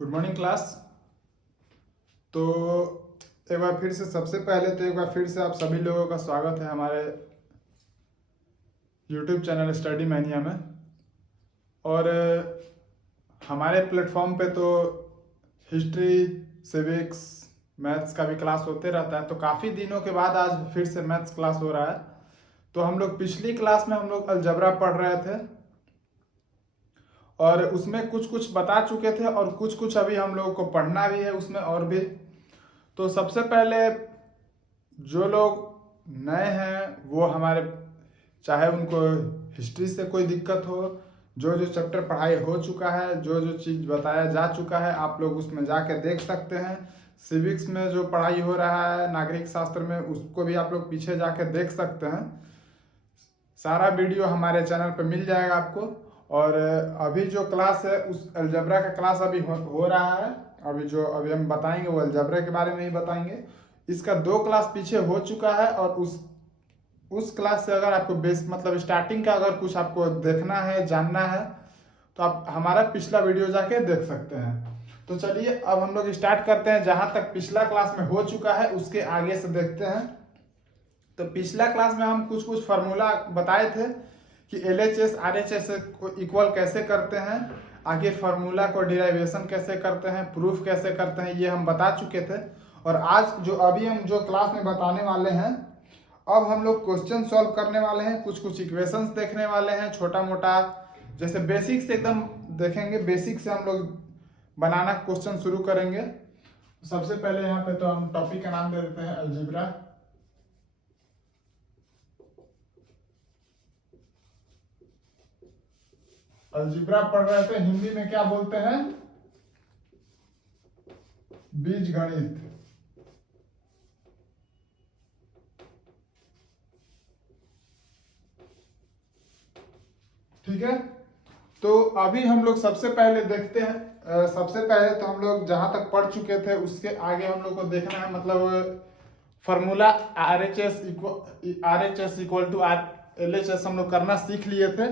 Good morning class. तो एक बार फिर से सबसे पहले तो एक बार फिर से आप सभी लोगों का स्वागत है हमारे यूट्यूब चैनल स्टडी मैनिया में। और हमारे प्लेटफॉर्म पे तो हिस्ट्री, सिविक्स, मैथ्स का भी क्लास होते रहता है। तो काफ़ी दिनों के बाद आज फिर से मैथ्स क्लास हो रहा है। तो हम लोग पिछली क्लास में हम लोग अलजबरा पढ़ रहे थे और उसमें कुछ कुछ बता चुके थे और कुछ कुछ अभी हम लोगों को पढ़ना भी है उसमें और भी। तो सबसे पहले जो लोग नए हैं वो हमारे, चाहे उनको हिस्ट्री से कोई दिक्कत हो, जो जो चैप्टर पढ़ाई हो चुका है, जो जो चीज़ बताया जा चुका है, आप लोग उसमें जाके देख सकते हैं। सिविक्स में जो पढ़ाई हो रहा है नागरिक शास्त्र में, उसको भी आप लोग पीछे जाके देख सकते हैं। सारा वीडियो हमारे चैनल पर मिल जाएगा आपको। और अभी जो क्लास है उस अलजबरा का क्लास अभी हो रहा है। अभी हम बताएंगे वो अलजबरा के बारे में ही बताएंगे। इसका 2 क्लास पीछे हो चुका है और उस क्लास से अगर आपको बेस मतलब स्टार्टिंग का अगर कुछ आपको देखना है, जानना है, तो आप हमारा पिछला वीडियो जाके देख सकते हैं। तो चलिए अब हम लोग स्टार्ट करते हैं। जहां तक पिछला क्लास में हो चुका है उसके आगे से देखते हैं। तो पिछला क्लास में हम कुछ कुछ फार्मूला बताए थे कि LHS RHS को इक्वल कैसे करते हैं, आखिर फार्मूला को डिराइवेशन कैसे करते हैं, प्रूफ कैसे करते हैं, ये हम बता चुके थे। और आज जो अभी हम जो क्लास में बताने वाले हैं, अब हम लोग क्वेश्चन सॉल्व करने वाले हैं, कुछ कुछ इक्वेशंस देखने वाले हैं, छोटा मोटा जैसे बेसिक से एकदम देखेंगे। बेसिक से हम लोग बनाना क्वेश्चन शुरू करेंगे। सबसे पहले यहाँ पे तो हम टॉपिक का नाम दे देते हैं अलजेब्रा। अलजेब्रा पढ़ रहे थे, हिंदी में क्या बोलते हैं? बीज गणित। ठीक है। तो अभी हम लोग सबसे पहले देखते हैं। सबसे पहले तो हम लोग जहां तक पढ़ चुके थे उसके आगे हम लोग को देखना है, मतलब formula RHS equal to LHS हम लोग करना सीख लिए थे।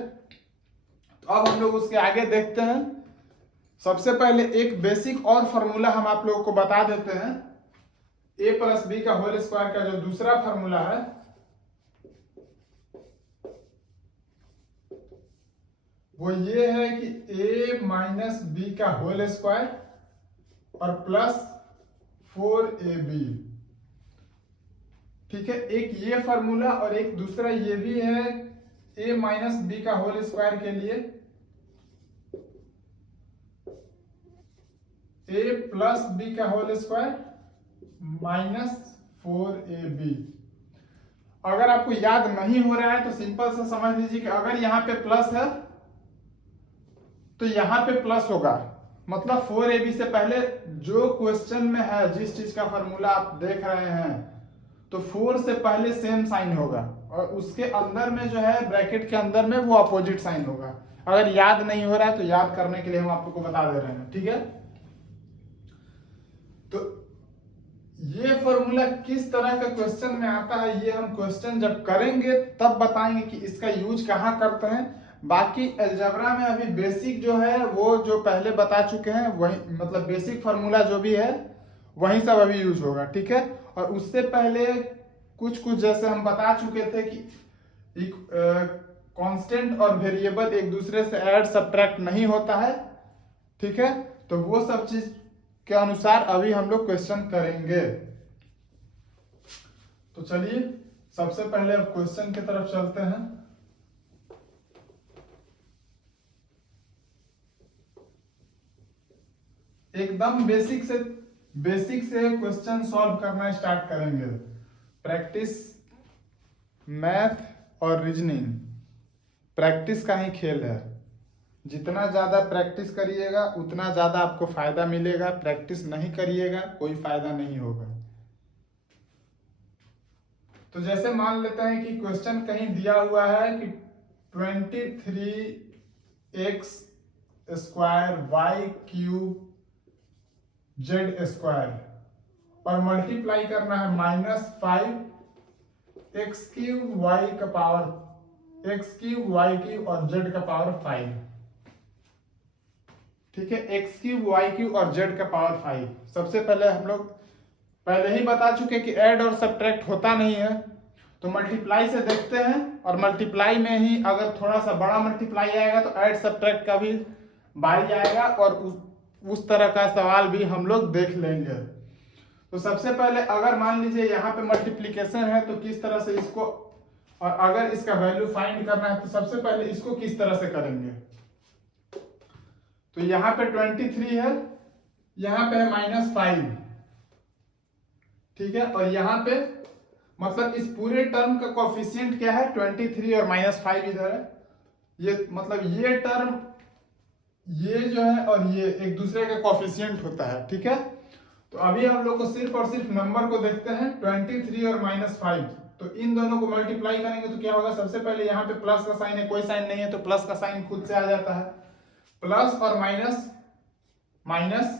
तो अब हम लोग उसके आगे देखते हैं। सबसे पहले एक बेसिक और फॉर्मूला हम आप लोगों को बता देते हैं। A+B का होल स्क्वायर का जो दूसरा फॉर्मूला है, वो ये है कि A-B का होल स्क्वायर और प्लस 4AB। ठीक है, एक ये फॉर्मूला और एक दूसरा ये भी है A-B का होल स्क्वायर के लिए A+B का होल स्क्वायर -4AB। अगर आपको याद नहीं हो रहा है तो सिंपल सा समझ लीजिए कि अगर यहाँ पे प्लस है तो यहाँ पे प्लस होगा, मतलब 4AB से पहले जो क्वेश्चन में है, जिस चीज का फॉर्मूला आप देख रहे हैं, तो 4 से पहले सेम साइन होगा और उसके अंदर में जो है ब्रैकेट के अंदर में वो अपोजिट साइन होगा। अगर याद नहीं हो रहा है तो याद करने के लिए हम आपको बता दे रहे हैं। ठीक है, तो ये फॉर्मूला किस तरह का क्वेश्चन में आता है ये हम क्वेश्चन जब करेंगे तब बताएंगे कि इसका यूज कहाँ करते हैं। बाकी अलजेब्रा में अभी बेसिक जो है वो जो पहले बता चुके हैं वही, मतलब बेसिक फार्मूला जो भी है वही सब अभी यूज होगा। ठीक है, और उससे पहले कुछ कुछ जैसे हम बता चुके थे कि कांस्टेंट और वेरिएबल एक दूसरे से ऐड सब्ट्रैक्ट नहीं होता है। ठीक है, तो वो सब चीज के अनुसार अभी हम लोग क्वेश्चन करेंगे। तो चलिए सबसे पहले अब क्वेश्चन की तरफ चलते हैं। एकदम बेसिक से क्वेश्चन सॉल्व करना स्टार्ट करेंगे। प्रैक्टिस, मैथ और रीजनिंग प्रैक्टिस का ही खेल है। जितना ज्यादा प्रैक्टिस करिएगा उतना ज्यादा आपको फायदा मिलेगा। प्रैक्टिस नहीं करिएगा कोई फायदा नहीं होगा। तो जैसे मान लेते हैं कि क्वेश्चन कहीं दिया हुआ है कि 23x² y³ z² और मल्टीप्लाई करना है -5x³ y³ और z⁵ 5। ठीक है, एक्स क्यूब वाई क्यूब और जेड का पावर 5। सबसे पहले हम लोग पहले ही बता चुके कि ऐड और सब्ट्रैक्ट होता नहीं है, तो मल्टीप्लाई से देखते हैं, और मल्टीप्लाई में ही अगर थोड़ा सा बड़ा मल्टीप्लाई आएगा तो ऐड सब्ट्रैक्ट का भी बारी आएगा, और उस तरह का सवाल भी हम लोग देख लेंगे। तो सबसे पहले अगर मान लीजिए यहाँ पे मल्टीप्लिकेशन है तो किस तरह से इसको, और अगर इसका वैल्यू फाइंड करना है तो सबसे पहले इसको किस तरह से करेंगे। तो यहाँ पे 23 है, यहाँ पे है -5, ठीक है, और यहाँ पे मतलब इस पूरे टर्म का कोफिशिएंट क्या है 23 और -5 इधर है। ये मतलब ये टर्म ये जो है और ये एक दूसरे का कोफिशिएंट होता है, ठीक है। तो अभी हम लोग को सिर्फ और सिर्फ नंबर को देखते हैं 23 और -5। तो इन दोनों को मल्टीप्लाई करेंगे तो क्या होगा, सबसे पहले यहाँ पे प्लस का साइन है, कोई साइन नहीं है तो प्लस का साइन खुद से आ जाता है, प्लस और माइनस, माइनस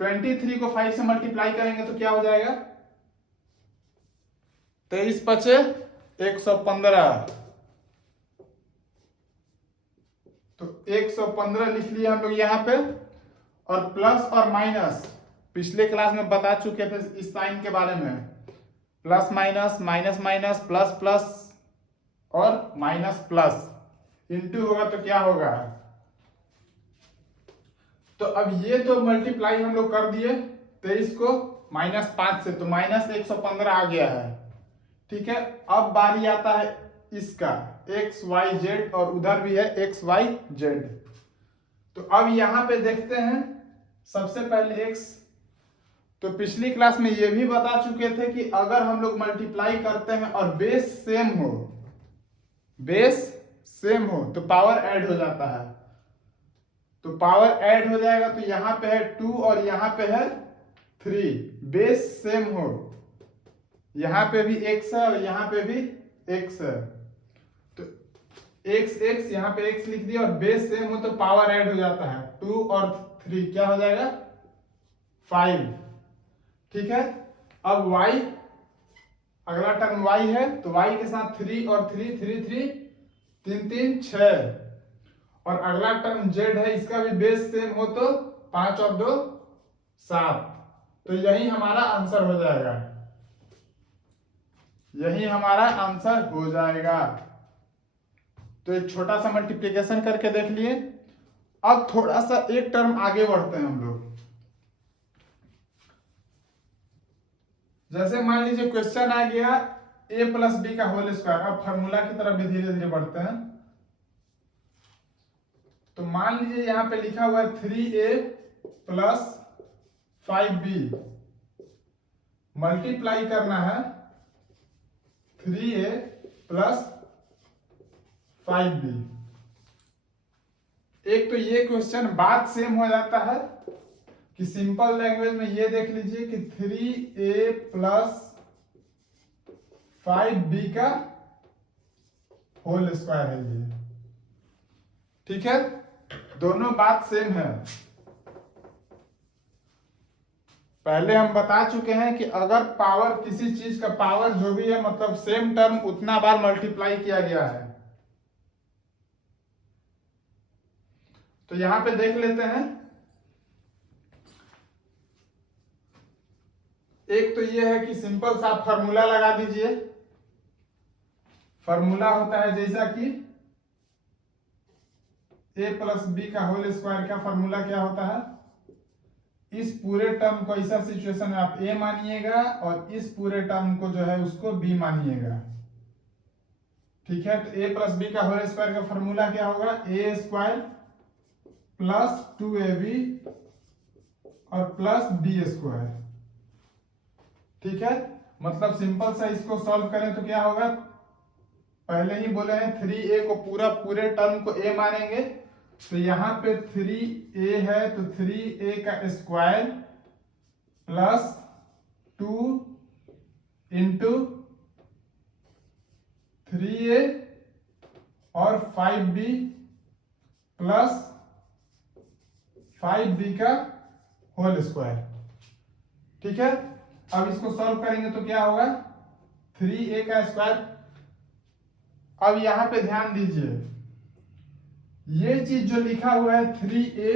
23 को 5 से मल्टीप्लाई करेंगे तो क्या हो जाएगा 23 पचे 115, तो 115 लिख लिया हम लोग यहाँ पे। और प्लस और माइनस पिछले क्लास में बता चुके थे इस साइन के बारे में, plus minus, minus minus, plus plus और माइनस प्लस, इंटू होगा तो क्या होगा। तो अब ये तो मल्टीप्लाई हम लोग कर दिए 23 को -5 से, तो -115 आ गया है, ठीक है। अब बारी आता है इसका एक्स वाई जेड, और उधर भी है एक्स वाई जेड। तो अब यहां पे देखते हैं सबसे पहले एक्स, तो पिछली क्लास में ये भी बता चुके थे कि अगर हम लोग मल्टीप्लाई करते हैं और बेस सेम हो, बेस सेम हो तो पावर ऐड हो जाता है। तो पावर ऐड हो जाएगा, तो यहां पे है 2 और यहां पे है 3, बेस सेम हो, यहां पे भी x है और यहां पे भी x है, तो x x यहां पे x लिख दिया, और बेस सेम हो तो पावर ऐड हो जाता है, 2 और 3 क्या हो जाएगा 5, ठीक है। अब y, अगला टर्म y है, तो y के साथ 3 और 3 3 3 3 3 6, और अगला टर्म z है, इसका भी बेस सेम हो तो 5 और 2 7, तो यही हमारा आंसर हो जाएगा, यही हमारा आंसर हो जाएगा। तो एक छोटा सा मल्टीप्लिकेशन करके देख लिए। अब थोड़ा सा एक टर्म आगे बढ़ते हैं हम लोग। जैसे मान लीजिए क्वेश्चन आ गया a + b का होल स्क्वायर, अब फॉर्मूला की तरफ भी धीरे धीरे बढ़ते हैं। तो मान लीजिए यहां पे लिखा हुआ है 3a + 5b, मल्टीप्लाई करना है 3a + 5b। एक तो ये क्वेश्चन बात सेम हो जाता है कि सिंपल लैंग्वेज में ये देख लीजिए कि 3a + 5b का होल स्क्वायर है ये, ठीक है, दोनों बात सेम है। पहले हम बता चुके हैं कि अगर पावर, किसी चीज का पावर जो भी है, मतलब सेम टर्म उतना बार मल्टीप्लाई किया गया है। तो यहां पे देख लेते हैं, एक तो ये है कि सिंपल सा फॉर्मूला लगा दीजिए। फॉर्मूला होता है जैसा कि a + b का होल स्क्वायर का फॉर्मूला क्या होता है, इस पूरे टर्म को ऐसा सिचुएशन में आप a मानिएगा और इस पूरे टर्म को जो है उसको b मानिएगा, ठीक है। तो a + b का होल स्क्वायर का फॉर्मूला क्या होगा, a² + 2ab और +b², ठीक है। मतलब सिंपल सा इसको सॉल्व करें तो क्या होगा, पहले ही बोले हैं 3a को पूरे टर्म को a मानेंगे, तो यहां पे 3a है तो 3a का स्क्वायर + 2 × 3a और 5b + 5b का होल स्क्वायर, ठीक है। अब इसको सॉल्व करेंगे तो क्या होगा 3a का स्क्वायर। अब यहां पे ध्यान दीजिए, ये चीज जो लिखा हुआ है 3a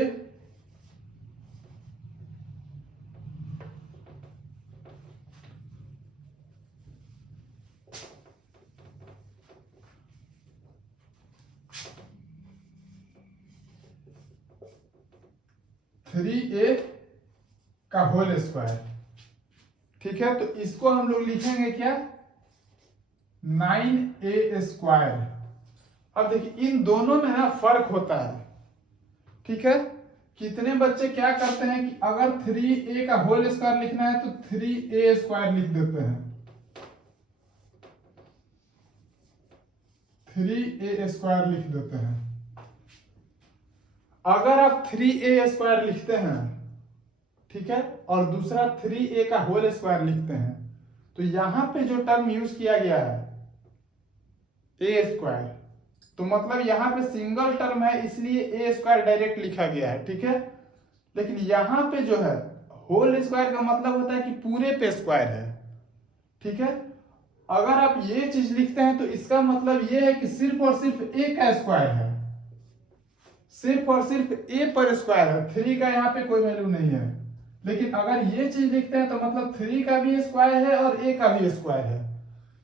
3a का होल स्क्वायर। ठीक है, तो इसको हम लोग लिखेंगे क्या, 9a स्क्वायर। अब देखिए इन दोनों में ना फर्क होता है। ठीक है, कितने बच्चे क्या करते हैं कि अगर 3a का होल स्क्वायर लिखना है तो 3a स्क्वायर लिख देते हैं, 3a स्क्वायर लिख देते हैं। अगर आप 3a स्क्वायर लिखते हैं, ठीक है, और दूसरा 3a का होल स्क्वायर लिखते हैं, तो यहां पे जो टर्म यूज किया गया है a स्क्वायर, तो मतलब यहां पे सिंगल टर्म है इसलिए a स्क्वायर डायरेक्ट लिखा गया है। ठीक है, लेकिन यहां पे जो है होल स्क्वायर का मतलब होता है कि पूरे पे स्क्वायर है। ठीक है, अगर आप ये चीज लिखते हैं तो इसका मतलब ये है कि सिर्फ और सिर्फ a का स्क्वायर है, सिर्फ और सिर्फ a पर स्क्वायर है, 3 का यहाँ पे कोई वैल्यू नहीं है। लेकिन अगर ये चीज लिखते हैं तो मतलब 3 का भी स्क्वायर है और a का भी स्क्वायर है,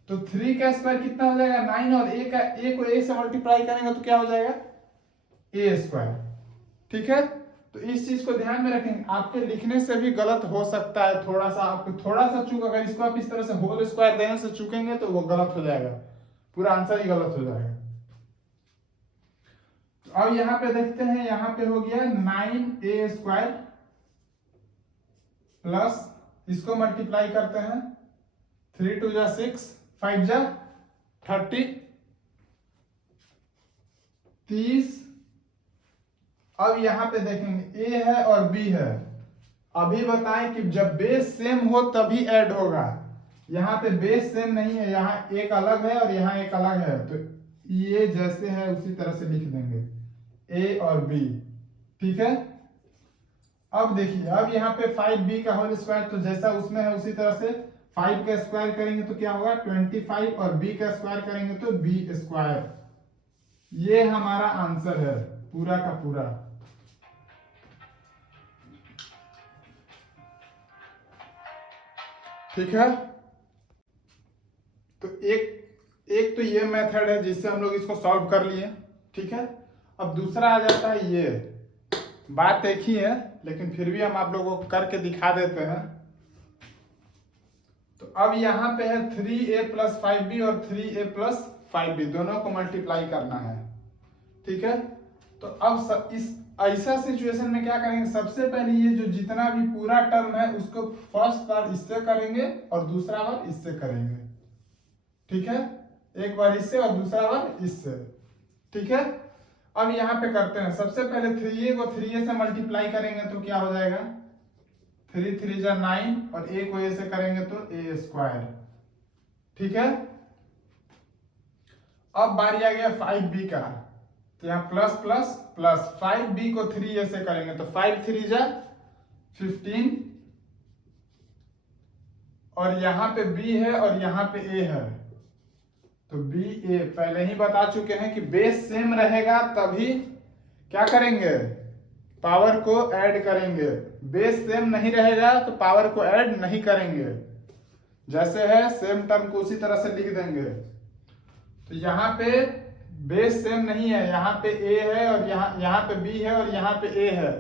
तो 3 का स्क्वायर कितना हो जाएगा 9, और a को a से मल्टीप्लाई करेंगे तो क्या हो जाएगा a स्क्वायर। ठीक है, तो इस चीज को ध्यान में रखेंगे, आपके लिखने से भी गलत हो सकता है, थोड़ा सा आपको थोड़ा सा चूक, अगर इसको आप इस तरह से होल स्क्वायर देने से चूकेंगे तो वो गलत हो जाएगा, पूरा आंसर ही गलत हो जाएगा। तो अब यहां पे देखते हैं, यहां पे हो गया 9a स्क्वायर प्लस इसको मल्टीप्लाई करते हैं, 3 2 जा 6, 5 जा 30, 30। अब यहां पे देखेंगे a है और b है। अभी बताएं कि जब बेस सेम हो तभी ऐड होगा, यहाँ पे बेस सेम नहीं है, यहाँ एक अलग है और यहाँ एक अलग है, तो ये जैसे है उसी तरह से लिख देंगे a और b। ठीक है, अब देखिए, अब यहाँ पे 5b का होल स्क्वायर, तो जैसा उसमें है उसी तरह से 5 का स्क्वायर करेंगे तो क्या होगा 25, और b का स्क्वायर करेंगे तो b स्क्वायर। ये हमारा आंसर है पूरा का पूरा। ठीक है, तो एक तो ये मेथड है जिससे हम लोग इसको सॉल्व कर लिए। ठीक है, अब दूसरा आ जाता है, ये बात एक ही है लेकिन फिर भी हम आप लोगों को करके दिखा देते हैं। तो अब यहाँ पे है 3a प्लस 5b और 3a प्लस 5b दोनों को मल्टीप्लाई करना है। ठीक है, तो अब इस ऐसा सिचुएशन में क्या करेंगे, सबसे पहले ये जो जितना भी पूरा टर्म है उसको फर्स्ट बार इससे करेंगे और दूसरा बार इससे करेंगे। ठीक है, एक बार इससे और दूसरा बार इससे। ठीक है, अब यहाँ पे करते हैं, सबसे पहले 3a को 3a से मल्टीप्लाई करेंगे तो क्या हो जाएगा 3 3 जा 9, और a को a से करेंगे तो a स्क्वायर। ठीक है, अब बारी आ गया 5b का, तो यहाँ प्लस प्लस प्लस, 5b को 3a से करेंगे तो 5 3 जा 15, और यहाँ पे b है और यहाँ पे a है, तो b a पहले ही बता चुके हैं कि बेस सेम रहेगा तभी क्या करेंगे, पावर को ऐड करेंगे। बेस सेम नहीं रहेगा तो पावर को ऐड नहीं करेंगे, जैसे है सेम टर्म को उसी तरह से लिख देंगे। तो यहाँ पे बेस सेम नहीं है, यहाँ पे a है और यहाँ पे b है और यहाँ पे a है,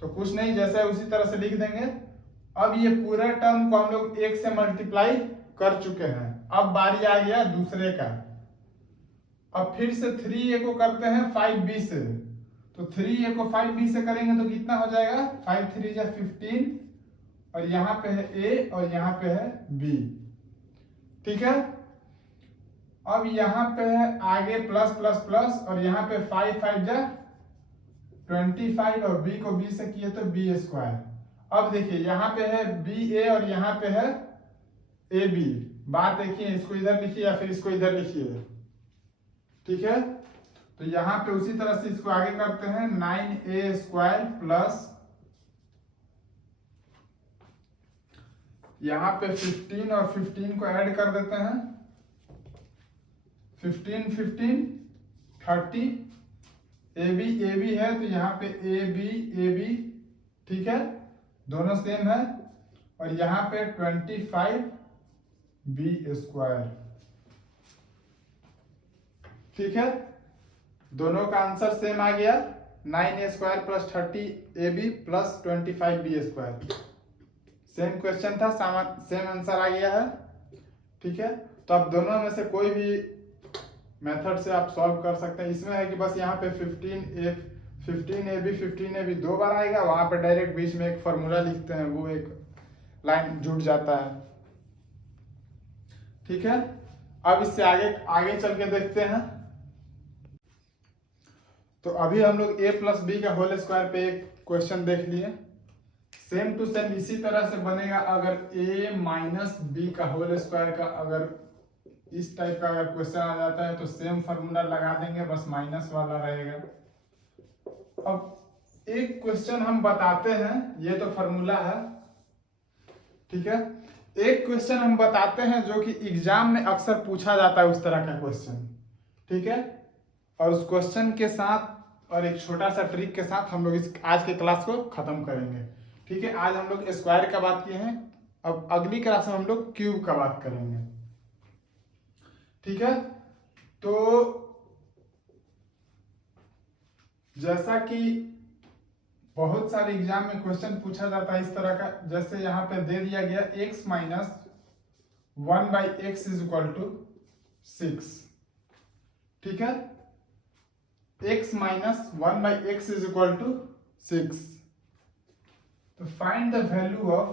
तो कुछ नहीं, जैसा है उसी तरह से लिख देंगे। अब ये पूरे टर्म को हम लोग 1 से मल्टीप्लाई कर चुके हैं, अब बारी आ गया दूसरे का। अब फिर से 3a को करते हैं 5b से, तो 3a को 5b से करेंगे तो कितना हो जाएगा 5 3 जा 15, और यहाँ पे है a और यहाँ पे है b। ठीक है, अब यहाँ पे है आगे प्लस प्लस प्लस, और यहाँ पे 5 5 जा 25, और b को b से किए तो b स्क्वायर। अब देखिए यहाँ पे है ba और यहाँ पे है ab, बात देखिए, इसको इधर लिखिए या फिर इसको इधर लिखिए। ठीक है, तो यहाँ पे उसी तरह से इसको आगे करते हैं, 9a स्क्वायर प्लस यहाँ पे 15 और 15 को ऐड कर देते हैं, 15 15 30, ab है तो यहाँ पे ab, ठीक है, दोनों सेम है, और यहाँ पे 25 b स्क्वायर। ठीक है, दोनों का आंसर सेम आ गया। 9a² plus 30ab plus 25b²। Same question था, सेम आंसर आ गया है। ठीक है, तो आप दोनों में से कोई भी मेथड से आप सॉल्व कर सकते हैं। इसमें है कि बस यहाँ पे 15ab 15ab 2 बार आएगा, वहां पे डायरेक्ट बीच में एक फॉर्मूला लिखते हैं, वो एक लाइन जुड़ जाता है। ठीक है, अब इससे आगे आगे चल के देखते हैं। तो अभी हम लोग a प्लस बी का होल स्क्वायर पे एक क्वेश्चन देख लिए। सेम टू सेम इसी तरह से बनेगा अगर a माइनस बी का होल स्क्वायर का अगर इस टाइप का अगर क्वेश्चन आ जाता है तो सेम फॉर्मूला लगा देंगे, बस माइनस वाला रहेगा। अब एक क्वेश्चन हम बताते हैं, ये तो फॉर्मूला है। ठीक है, एक क्वेश्चन हम बताते हैं जो कि एग्जाम में अक्सर पूछा जाता है, उस तरह का क्वेश्चन। ठीक है, और उस क्वेश्चन के साथ और एक छोटा सा ट्रिक के साथ हम लोग इस आज के क्लास को खत्म करेंगे। ठीक है, आज हम लोग स्क्वायर का बात किए हैं, अब अगली क्लास में हम लोग क्यूब का बात करेंगे। ठीक है, तो जैसा कि बहुत सारे एग्जाम में क्वेश्चन पूछा जाता है इस तरह का, जैसे यहाँ पे दे दिया गया x minus 1/x is equal to 6। ठीक है, x minus 1/x is equal to 6। तो find the value of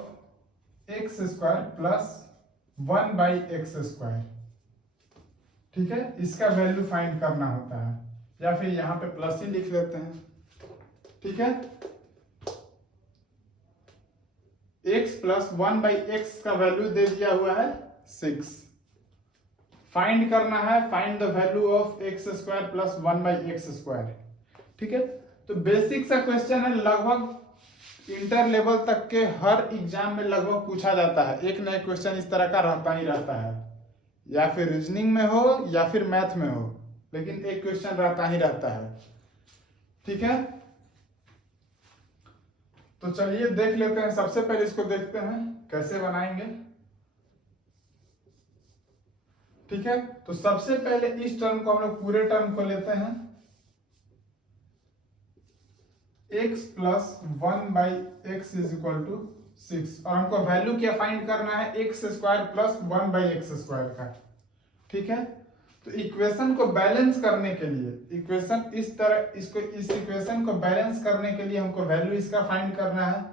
x² plus 1/x²। ठीक है, इसका वैल्यू फाइंड करना होता है, या फिर यहाँ पे प्लस ही लिख लेते हैं। ठीक है, x प्लस 1/x का वैल्यू दे दिया हुआ है 6। फाइंड करना है, find the value of x² plus 1/x²। ठीक है, तो बेसिक सा क्वेश्चन है, लगभग इंटर लेवल तक के हर एग्जाम में लगभग पूछा जाता है। एक नया क्वेश्चन इस तरह का रहता ही रहता है, या फिर रीजनिंग में हो या फिर मैथ में हो, लेकिन एक क्वेश्चन रहता ही रहता है। ठीक है, तो चलिए देख लेते हैं। सबसे पहले इसको देखते हैं कैसे बनाएंगे। ठीक है, तो सबसे पहले इस टर्म को हम लोग पूरे टर्म को लेते हैं, x plus 1/x is equal to 6, और हमको वैल्यू क्या फाइंड करना है, x² प्लस 1/x² का। ठीक है, तो इक्वेशन को बैलेंस करने के लिए, इक्वेशन इस तरह, इसको इस इक्वेशन को बैलेंस करने के लिए हमको वैल्यू इसका फाइंड करना है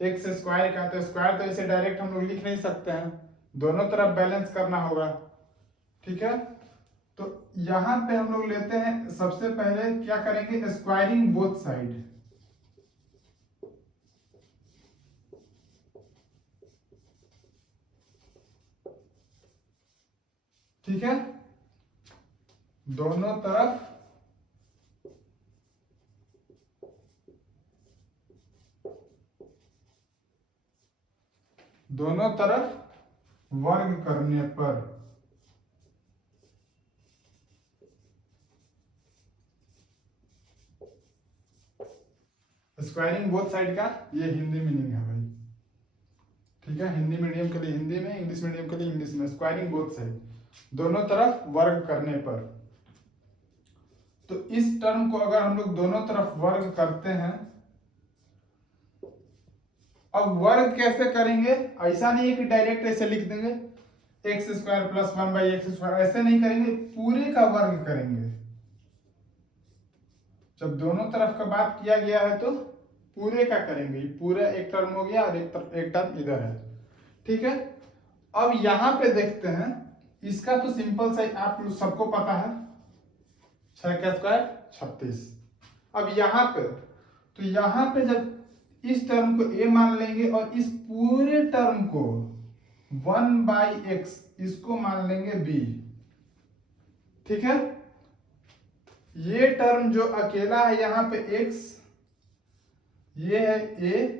x² का। तो स्क्वायर तो इसे डायरेक्ट हम लोग लिख नहीं सकते हैं, दोनों तरफ बैलेंस करना होगा। ठीक है, तो यहां पे हम लोग लेते हैं, सबसे पहले क्या करेंगे, स्क्वायरिंग बोथ साइड। ठीक है, दोनों तरफ वर्ग करने पर स्क्वायरिंग बोथ साइड का ये हिंदी मीनिंग है भाई। ठीक है, हिंदी मीडियम के लिए हिंदी में, इंग्लिश मीडियम के लिए इंग्लिश में, स्क्वायरिंग बोथ साइड, दोनों तरफ वर्ग करने पर। तो इस टर्म को अगर हम लोग दोनों तरफ वर्ग करते हैं, अब वर्ग कैसे करेंगे, ऐसा नहीं है कि डायरेक्ट ऐसे लिख देंगे x² प्लस 1/x², ऐसे नहीं करेंगे, पूरे का वर्ग करेंगे। जब दोनों तरफ का बात किया गया है तो पूरे का करेंगे, पूरा एक टर्म हो गया और एक टर्म इधर है। ठीक है, अब यहां पे देखते हैं, इसका तो सिंपल सा आप सबको पता है, 6 का स्क्वायर 36। अब यहां पे, तो यहां पे जब इस टर्म को a मान लेंगे और इस पूरे टर्म को 1/x इसको मान लेंगे b। ठीक है, ये टर्म जो अकेला है यहाँ पे x, ये है a,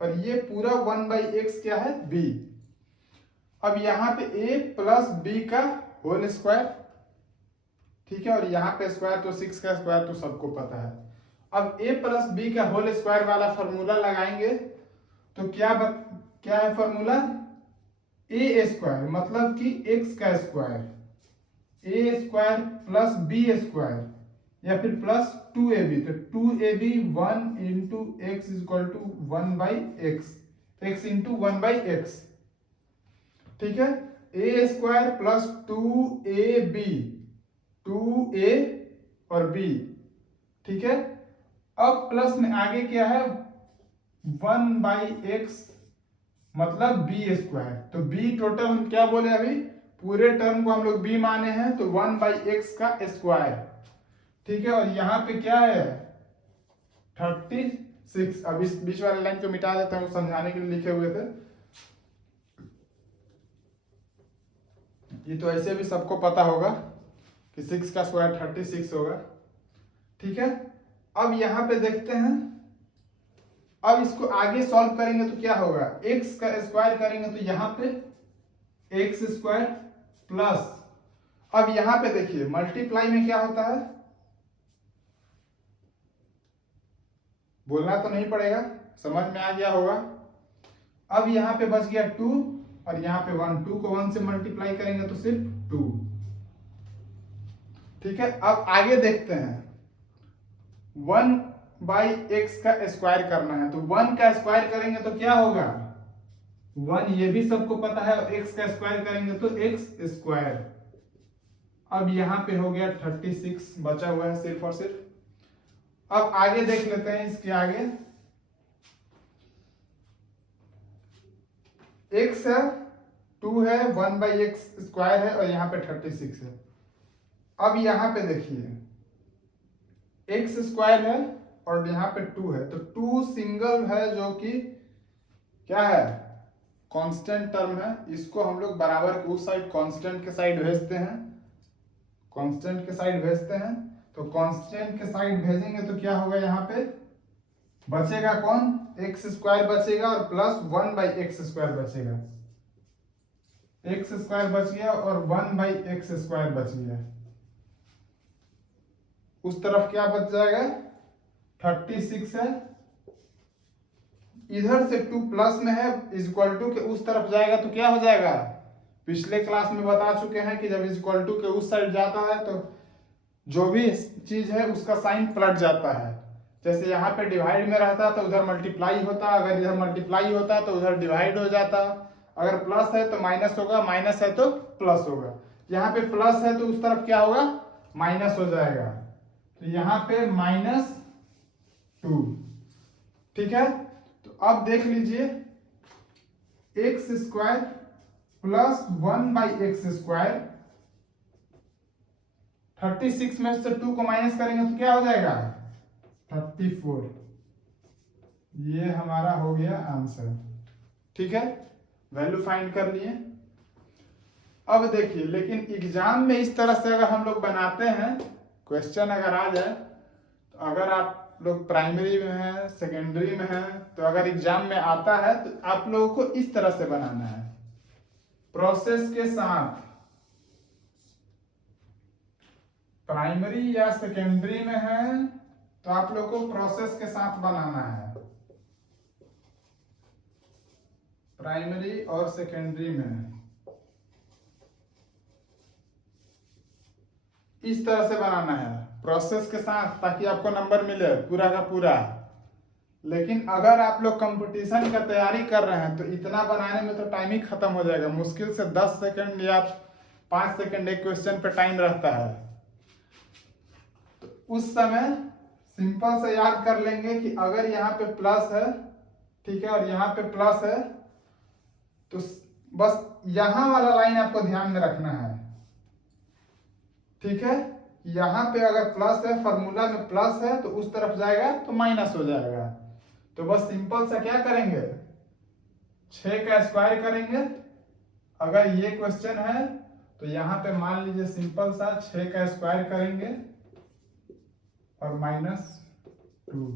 और ये पूरा 1/x क्या है b। अब यहाँ पे a प्लस b का होल स्क्वायर। ठीक है, और यहाँ पे स्क्वायर तो 6 का स्क्वायर तो सबको पता है। अब a प्लस b का होल स्क्वायर वाला फॉर्मूला लगाएंगे, तो क्या है फॉर्मूला, a² मतलब कि x का स्क्वायर, a² प्लस b² या फिर प्लस 2ab, तो 2ab 1 into x equal to 1/x, x into 1/x, ठीक है। ए स्क्वायर प्लस 2ab, 2a और b, ठीक है। अब प्लस में आगे क्या है 1/x मतलब बी स्क्वायर, तो बी टोटल हम क्या बोले अभी, पूरे टर्म को हम लोग बी माने हैं, तो 1/x का स्क्वायर, ठीक है। और यहाँ पे क्या है 36, अब इस बीच वाले लाइन को मिटा देता हूँ, समझाने के लिए लिखे हुए थे, ये तो ऐसे भी सबको पता होगा कि 6 का स्क्वायर 36 होगा, ठीक है। अब यहाँ पे देखते हैं, अब इसको आगे सॉल्व करेंगे तो क्या होगा, x का स्क्वायर करेंगे तो यहाँ पे एक्स स्क्वायर प्लस, अब यहाँ पे देखिए मल्टीप्लाई में क्या होता है, बोलना तो नहीं पड़ेगा, समझ में आ गया होगा। अब यहाँ पे बच गया 2 और यहाँ पे 1, 2 को 1 से मल्टीप्लाई करेंगे तो सिर्फ 2, ठीक है। अब आगे देखते हैं 1/x का स्क्वायर करना है, तो 1 का स्क्वायर करेंगे तो क्या होगा 1, ये भी सबको पता है, और x का स्क्वायर करेंगे तो x स्क्वायर। अब यहाँ पे हो गया 36, बचा हुआ है सिर्फ और सिर्फ। अब आगे देख लेते हैं, इसके आगे x है 2 है, 1/x स्क्वायर है और यहाँ पे 36 है। अब यहाँ पे देखिए x स्क्वायर है और यहाँ पे 2 है, तो 2 सिंगल है जो कि क्या है कांस्टेंट टर्म है, इसको हम लोग बराबर के उस साइड कांस्टेंट के साइड भेजते हैं, कांस्टेंट के साइड भेजते हैं, तो कांस्टेंट के साइड भेजेंगे तो क्या होगा, यहाँ पे बचेगा कौन एक्स स्क्वायर बचेगा और प्लस 1/x स्क्वायर बचेगा, एक्स स्क्वायर बच गया और 1/x स्क्वायर बच गया। उस तरफ क्या बच जाएगा 36 है, इधर से 2 प्लस में है, इक्वल टू के उस तरफ जाएगा तो क्या हो जाएगा, पिछले क्लास में बता चुके हैं कि जब इक्वल टू के उस साइड जाता है तो जो भी चीज है उसका साइन पलट जाता है, जैसे यहाँ पे डिवाइड में रहता तो उधर मल्टीप्लाई होता, अगर इधर मल्टीप्लाई होता तो उधर डिवाइड हो जाता, अगर प्लस है तो माइनस होगा, माइनस है तो प्लस होगा, यहाँ पे प्लस है तो उस तरफ क्या होगा माइनस हो जाएगा, तो यहाँ पे -2, ठीक है। तो अब देख लीजिए x square plus 1/x square, 36 में से 2 को माइनस करेंगे तो क्या हो जाएगा 34, ये हमारा हो गया आंसर, ठीक है, वैल्यू फाइंड कर लिए। अब देखिए लेकिन एग्जाम में इस तरह से अगर हम लोग बनाते हैं, क्वेश्चन अगर आ जाए, तो अगर आप लोग प्राइमरी में हैं सेकेंडरी में हैं, तो अगर एग्जाम में आता है तो आप लोगों को इस तरह से बनाना है, प्रोसेस के साथ, प्राइमरी या सेकेंडरी में है तो आप लोग को प्रोसेस के साथ बनाना है, प्राइमरी और सेकेंडरी में इस तरह से बनाना है प्रोसेस के साथ, ताकि आपको नंबर मिले पूरा का पूरा। लेकिन अगर आप लोग कंपटीशन का तैयारी कर रहे हैं तो इतना बनाने में तो टाइम ही खत्म हो जाएगा, मुश्किल से 10 सेकंड या 5 सेकंड एक क्वेश्चन पे टाइम रहता है, तो उस समय सिंपल से याद कर लेंगे कि अगर यहाँ पे प्लस है, ठीक है, और यहाँ पे प्लस है, तो बस यहां वाला लाइन आपको ध्यान में रखना है, ठीक है। यहाँ पे अगर प्लस है, फॉर्मूला में प्लस है तो उस तरफ जाएगा तो माइनस हो जाएगा, तो बस सिंपल सा क्या करेंगे 6 का स्क्वायर करेंगे, अगर ये क्वेश्चन है तो यहाँ पे मान लीजिए सिंपल सा 6 का स्क्वायर करेंगे और -2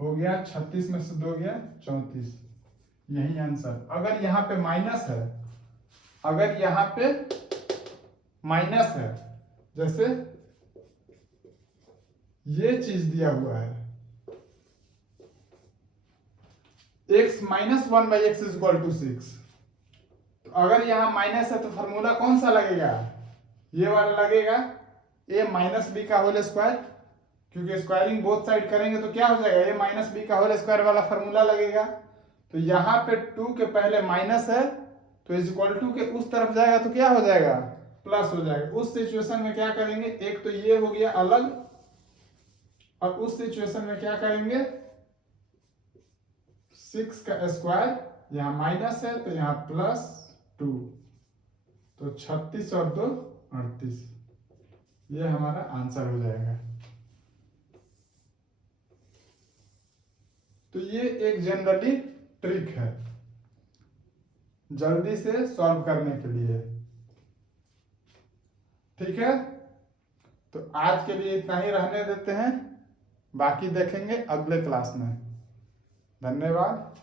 हो गया, 36 में से 2 गया 34, यही आंसर। अगर यहाँ पे माइनस है, अगर यहाँ पे माइनस है, जैसे ये चीज दिया हुआ है x -1/x = 6, तो अगर यहाँ माइनस है तो फॉर्मूला कौन सा लगेगा, ये वाला लगेगा, ए माइनस बी का होल स्क्वायर, क्योंकि स्क्वायरिंग बोथ साइड करेंगे तो क्या हो जाएगा, ए माइनस बी का होल स्क्वायर वाला फॉर्मूला लगेगा। तो यहाँ पे 2 के पहले माइनस है तो इज इक्वल टू के उस तरफ जाएगा तो क्या हो जाएगा, प्लस हो जाएगा। उस सिचुएशन में क्या करेंगे, एक तो ये हो गया अलग, और उस सिचुएशन में क्या करेंगे, 6 का स्क्वायर, यहाँ माइनस है तो यहाँ प्लस 2, तो 36 और 2 38, ये हमारा आंसर हो जाएगा। तो ये एक जनरली ट्रिक है जल्दी से सॉल्व करने के लिए, ठीक है। तो आज के लिए इतना ही रहने देते हैं, बाकी देखेंगे अगले क्लास में। धन्यवाद।